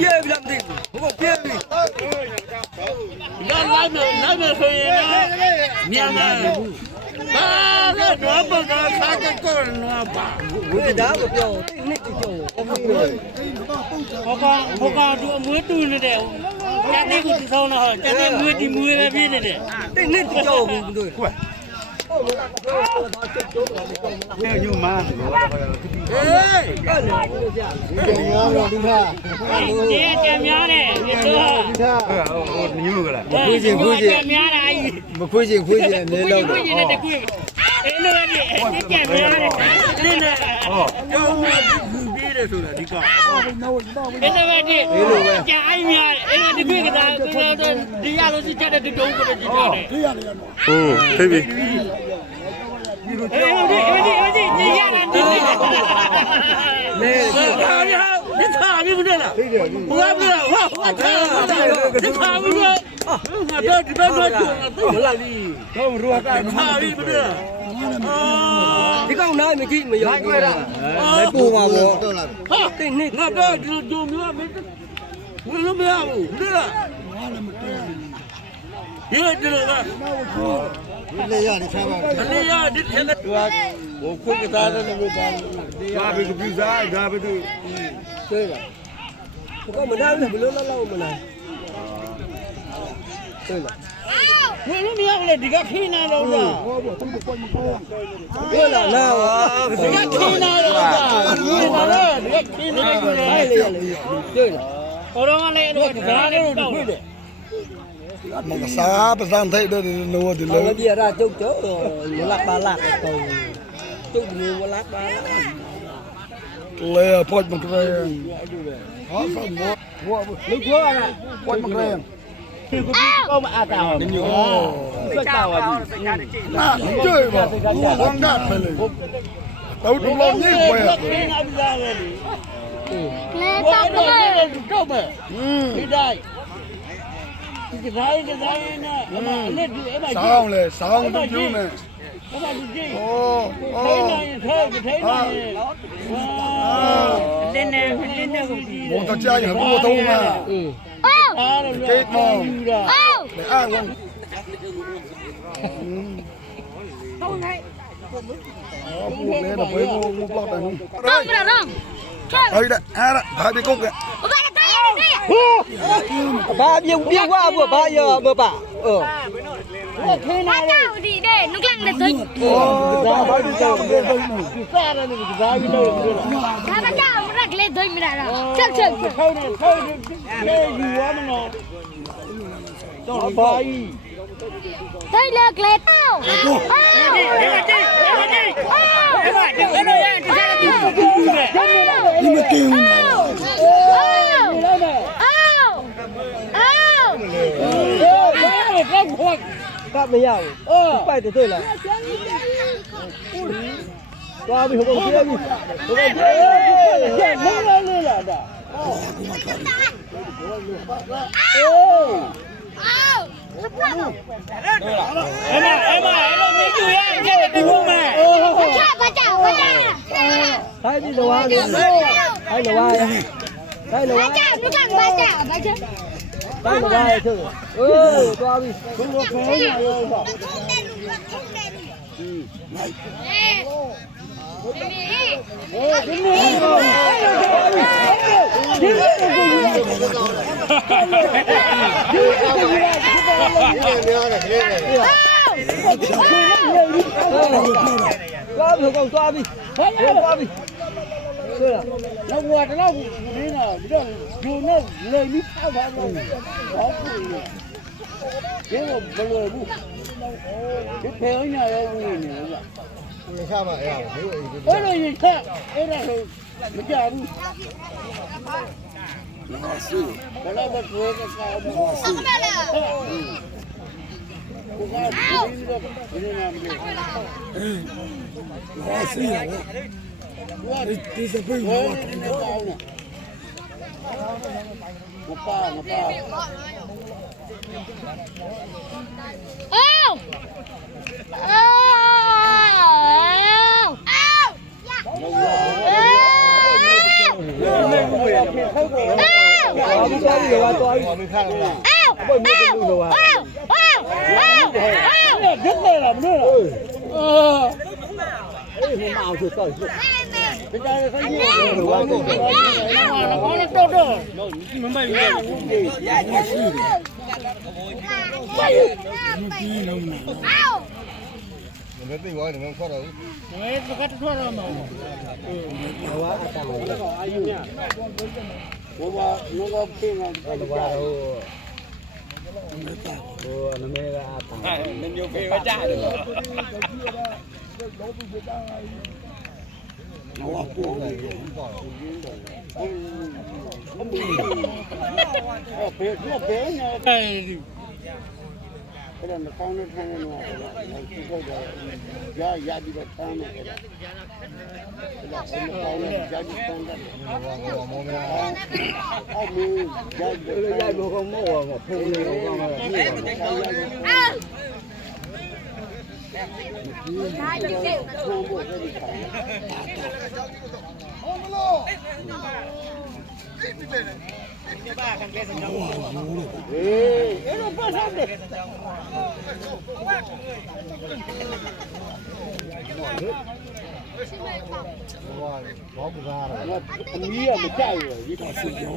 ပြေးပြန်တယ်ဟိုပြေးပြီ来没回来？娘们，爸，那萝卜干啥个干萝卜？ဘယ်ဒါမပြောတိတ်နှစ်ကြောက်我刚就没丢了的，家里个地方呢，家里没那边的。တိတ်နှစ်ကြောက်ဘူးတို့ကွเนี่ยอยู่มา哎，အဲ့လေလို့ကြာပြန်ရတော့ဒီခါ你也见面嘞，你说？ဒီခါอยู่กันล่ะ见面了，阿姨。မခွေးချင်းခွေးချင်းနေတော့ခွေးချင်းနဲ့တကွေးအဲ့လိုလေကြက်များတယ်ဒီနဲ့ကျောင်းမှာဒီပြေးတယ်ဆိုတာဒီကောင်အဲ့လိုပဲဒီကြာအိုင်းများတယ်အဲ့ဒီကွေးကစားဒီရလို့စီချက်တဲ့တုံးကိုကြည့်ကြတယ်ထိပ်ပြီအဲ့ဒီညရတာဒီလေဒီခါပြီဘယ်လားဘုရားဘုရားဟောဒီခါပြီငါတော့ဒီဘက်တော့မလာလီတော့ရူကခါပြီဘယ်လားဒီကောင်နားမကြည့်မရောကြွယ်တာလဲပူပါဗောဟာတိတ်နေငါတော့ဒီလိုမျိုးမင်းဘယ်လိုမရဘူးဘယ်လားငါလည်းမတွေ့ဘူးဒီလိုပါလေရနေချပါလေရဒီချက်တူဟိုခွေးကစားတယ်လို့ပြောတယ်ဒါပဲကပြူစားဒါပဲသူတွေ့လားကိုမနာဘူးဘယ်လိုလောက်မလားတွေ့လားဘယ်လိုမရလဲဒီကခင်းနေတော့လားတွေ့လားနာဒီကခင်းနေတော့လားဒီကခင်းနေတော့အဲ့လေတွေ့လားဟောတော့လည်းအဲ့ဒါဒါလေးတို့တွေ့တယ်မကစားပစံထိုက်တယ်လို့ဒီလိုလေပြရကျုပ်ကျဝလပါလာတော့ကျုပ်ဒီဝလပါလာလေပတ်မကရဲဟာဆမ်ဘောလူခေါ်ရတာပတ်မကရဲကောမအတာဟောညိုစက်တာပါပြီနာကျွေးပါဝန်ကတ်ပဲလေတော့တူလုံးကြီးပွဲခင်းနေပြီလားလေလဲတော့ကဲတော့မယ်ဒီတိုင်းဒီတိုင်းနဲ့အမလက်ဒီအမဆောင်းလေဆောင်းတူပြူမယ်အမဒီကြီးโอ้ထိုင်းနေထိုင်းနေလင်းနေကိုဒီဘောတကြရဘောတော့မှာအားလို့ကိတ်မောလေအားဝန်ဟုတ်နိုင်ဘောလေတော့ဘယ်လိုမပေါ့တယ်တော့မတော့ဟုတ်တယ်အားဘာဒီကုတ်ကဘာလဲတဲ့ဘာပြုတ်ပြွားဘူးဘာရောမပါခင်းနေ ဘာကြောက်ဒီတဲ့နုကလန်တဲ့သိဒါဘာဒီကြောင့်လဲစားရတယ်ဒီသားကြီးလို့ပြောတာဒါမကြောက်မရကလေးသိမရတာချက်ထောက်နေလေယူရမလို့တော့ဘာကြီးသိလေကလေးတော့ဒီမတိအဲ့လိုရရင်တခြားတူတူပဲဒီမတင်ဘူးကမရဘူးပိုက်တယ်တွေ့လားသွားပြီဟိုကောင်ပြေးပြီဟိုကောင်ပြေးလေးလာတာအဲ့လိုမင်းယူရရင်ကြည့်တယ်ဘူးမယ်ဘာကြောက်ဟိုင်းဒီလောလေးဟိုင်းလောဟိုင်းလောဘာကြောက်နုကဘာကြောက်ဘာကြောက်တိုင်းလောရဲ့သူသွားပြီဘုံခေါင်းရရောပါဒီနေ့တော့သွားပြီကောင်သွားပြီသွားပြီ对了，那我这老不对呢，这有那来你看看我，好贵的，给我不乐不，这太阳下要不呢是吧？你看吧，哎呀，没有我这一看，哎那时候没加入，我那个说个啥嘛，我看你这不是那么的，我是呀我这是被我我爸သွားပြီတော့သွားပြီ မခါလား ဘယ်မျိုးလူတော့ ရက်နေလားမလို့လား အေးမအောင်ဆိုတော့ဒီကနေ့ခိုင်းနေတယ်ဘာလို့လဲ ဘာလို့တော့မမိုက်ဘူး မသိဝါနေခေါ်တော့ ငယ်စကားထွက်တော့မှာ ဟောအတားလို့အာယူညဘောဘာပြင်နေတယ်ဘာလို့ဟိုနမေကအတားနမျိုးဖေးမကြတယ် ဟောပို့နေတယ်ပေါ့ ဖေးတော့ဖေးနေ အဲ အဲ့ဒါမကောင်းတဲ့ထိုင်နေတော့ဒီဘက်ကရပြီးတော့တန်းနေတယ်အဲ့ဒါမကောင်းတဲ့ကြာကြီးတန်းတယ် ဟောမောမလား အောက်မူကြာကြီးရိုက်ဘောကမောကဖုန်းလေးကောင်းတာဒီက ဒါကြည့် ဖုန်းဖို့အဲ့ဒီခါ ဟောမလို့ ဟေးအဲ့တော့ပတ်ထားတယ် ဘောပကားရ အမီးကမကြိုက်ဘူးဒီကဆူရော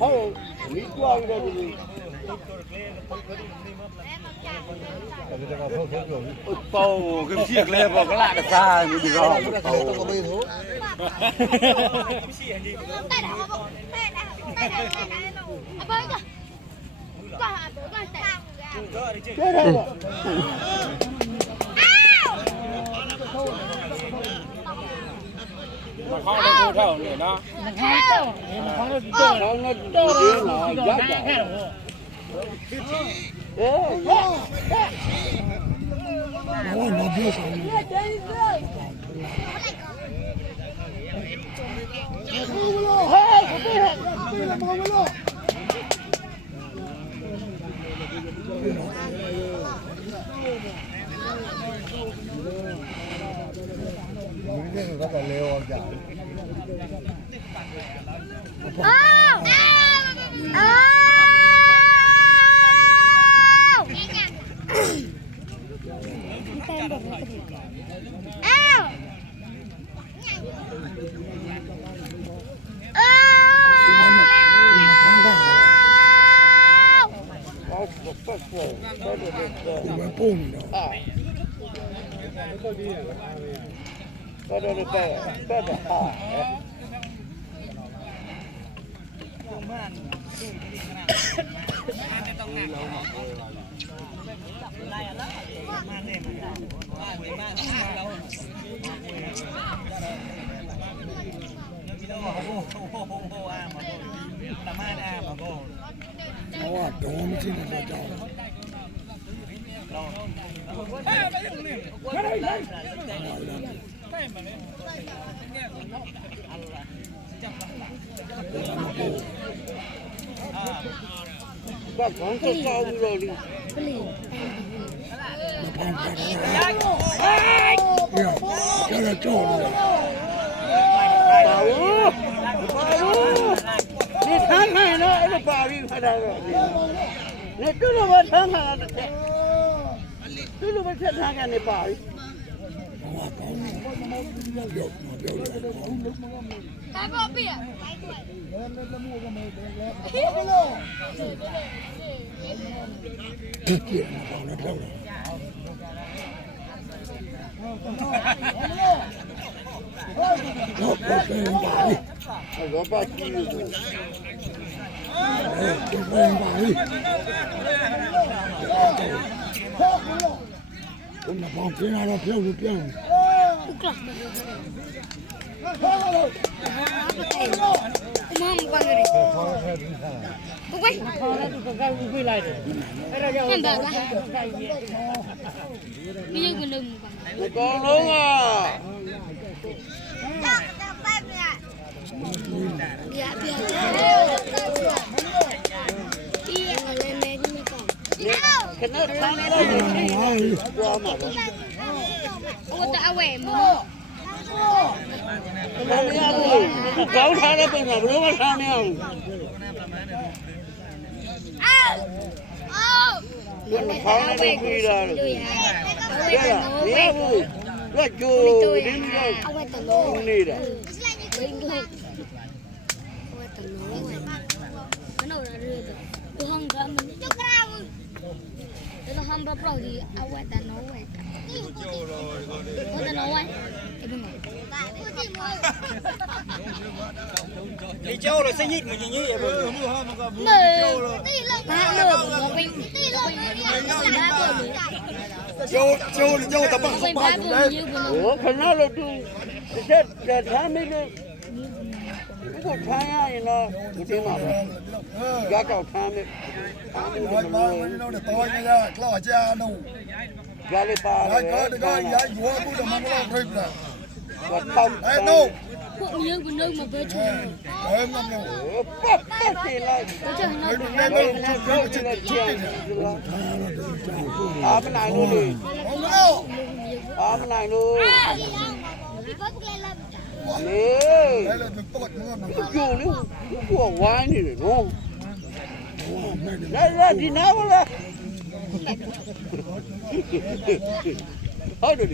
ဟုတ်မီးကြွားပြီးတော့ဒီ တယ်ကဆောက်ဆောက်ပြောပြီး ပေါကပြည့်ကလေးပေါ့ကလာကစားနေဒီတော့ တော့မေးတော့ 带的好不？带的，阿伯一个，挂阿伯挂带。 ကျဲတော့ ခေါင်းလေးကိုထောက်နေနော်ခေါင်းတော့ခေါင်းလေးတော့ တော့တော့ရင်းလာရတာ ဟဲ့ အေးရ ဟောမပြောဆောင်ဘူးဟဲ့ဘယ်မှာမလို့ ဒီနေ့ကတော့လဲရောကြာ 啊！啊！ဒီမှာပုံနေတော့ တော့တော့တော့ဟာ ဟောတော့မသိဘူးတော့ ဘာကောင်းကောင်းလို့ဒီ ရရကြောက်လို့ ပါဘူးဒီထမ်းခံတော့အဲ့လိုပါပြီးခါတော့နေတူလို့ဘာထမ်းခံတော့တူလို့ဘာထမ်းခံနေပါပြီ 来报备。 ဒီကျန်တော့လည်းပြောတယ် ရောပါကြည့်လို့ ဒီပိုင်းပါလိဘုံဘောင်းပြင်းလာတော့ပြောလို့ပြောင်း 妈妈关着嘞。不关。 ခေါင်းလေးသူကကောက်ပြီးပြလိုက်တယ်အဲ့ဒါကြောင့် 看到了。你有个人吗？ အကောင်လုံးက 别别。一眼我来买这个。 ခဏထမ်းလိုက်တယ်သွားမှာပါ 我打尾嘛。မရဘူးကောင်းထားတဲ့ပုံစံဘယ်လိုမှထားမရဘူး အော် ဘယ်လိုဖောင်းနေပြီးတာလဲ တွေ့ရ ရရဘူးကကြိုးရင်းတော့ အဝတ်တလုံး နေတာ ဘယ်လိုအဝတ်တလုံးမနော်ရရဘဟန်ကမကျကရာဘူးဒါဟမ်ဘပရောဒီအဝတ်တလုံးဝဲဟုတ်တယ်နော်ဝဲအဲ့ဒါ你叫了生意，没生意也不。 မေတိလောက်ဘာလို့မပင်းတိလောက်ဘာလို့叫他爸 ပင်းဘာလို့ယူဘူး ဟိုခဏလို့သူတစ်ထားမိလို့ကိုထားရရင်တော့ဒီမှာပဲကြောက်ထားမိထားမိ 我 လို့ 妈我那的多一个老家弄， ရလေးပါ 俺哥这个也有不的忙老推不了， တော့ 哎 no， พวกยืมกูนึกมาเบิดชน 哎那没有， ပတ်ပတ်စီလိုက် กูจะหา 那那အာမနိုင်လို့လေ 我没有， အာမနိုင်လို့ พี่ก็เกลียดแล้ว လေ 来了就多我那 ကျိုးလေးကိုဝိုင်းနေတယ်နော်လာဒီနာဝလာဟုတ်တယ်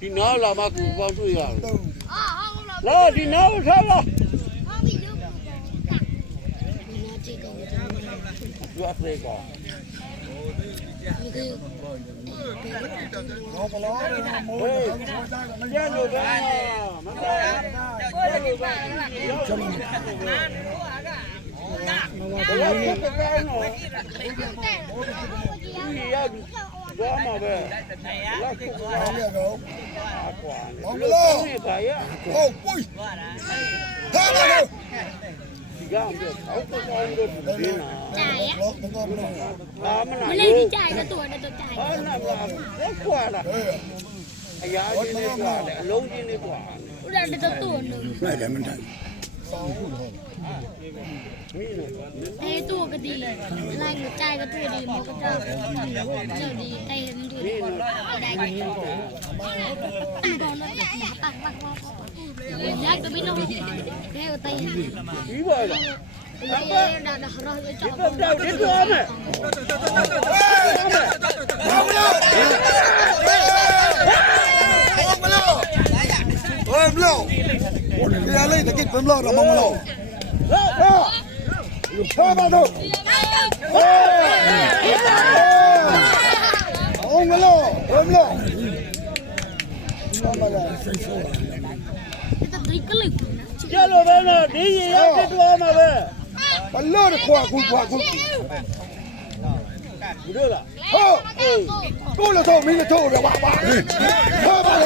ဒီနာလာမှကိုပေါင်းတွေ့ရတယ် อ๋อห้องเรา လာဒီနာဝထားလာ ห้องพี่ยืมกูนะจีกู သူအဖေက นี่คือ 老不老的没有， ကျန်လို့ပဲမတော်ဘူးဘယ်လိုဖြစ်ကြလဲနော်ဒီရသွားမှာပဲလက်ခုက 老那个， ကွာ 老不 လို့ 老， ဒီပါရ 哦喂，他那个， ဒီကံတော့အောက်ကောင်လို့ဒီနာ 老那个不能， အာမ ไม่ နိုင် เลย ဘူး ที่จ่ายก็ตัวนะตัวจ่าย ဟာနာကလက်ခွာလာ 哎呀， အရာချင်းလေးကွာတယ်အလုံးချင်းလေးကွာ กูได้ตัวนึง 那也没得， မိလို့ ไอ้ตัวก็ดีไล่กูจ่ายก็ตัวดีมันก็จะเจอดีไอ้มันดูดีได้มันก่อนนะปักตัวไม่ลงแค่ตัว ပြီးပါလား ဒါဒါဟရောကြောက် တော့တော့ဒီတော့မယ် 老不老，老不老，我不老，你家里头给不老的忙不老，啊，车把头。我们喽，我们喽，妈妈的，谁说的？ แต่ดิกลิก ကျလို့ပဲနော်ဒီရင်ရောက်တဲ့တော့မှာပဲ 把老的夸夸夸夸， ဘူးလို့လား 好，够了头，没了头的，哇哇，车把头。